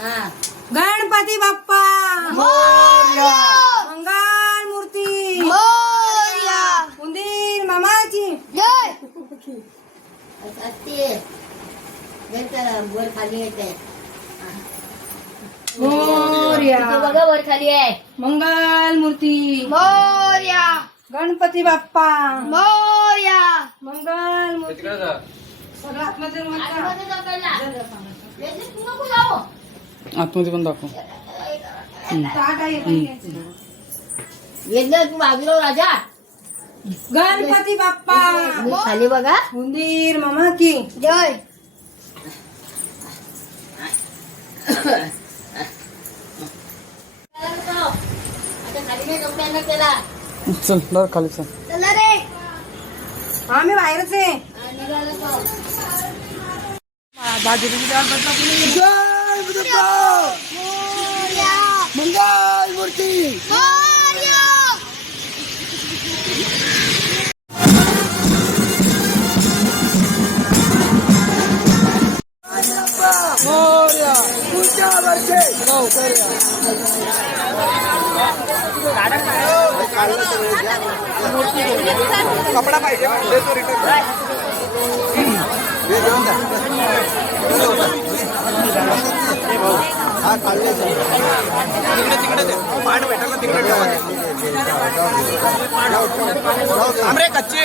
गणपती बाप्पा मोरया. मंगल मूर्ती मोरया. उंदीर मामाची जय. वर खाली येते मोरया बघा वर खाली आहे. मंगल मूर्ती मोरया. गणपती बाप्पा मोरया. मंगल मूर्ती सगळं आतमध्ये रूम आहे का? आतमध्ये जा पहिला. वेदू, तू नको जाऊ. आतमध्ये पण दाखव. ताट आहे, येतं घ्यायचं. वेदू, तू बाजूला राजा. गणपती बाप्पा खाली बघा. उंदीर मामा की जय. आता खाली नाही जाऊ द्यायला त्याला. चल दादा खाली चल. चला रे. आम्ही बाहेरच आहे. निघाला तो. मोरया. मंगल मूर्ती मोरया. मोरया पुढच्या वर्षी लवकर या. कपडा पाहिजे देतो रिटर्न. हा काढले तिकडे तिकडे पाठ भेटायला तिकडे ठेवा. कच्चे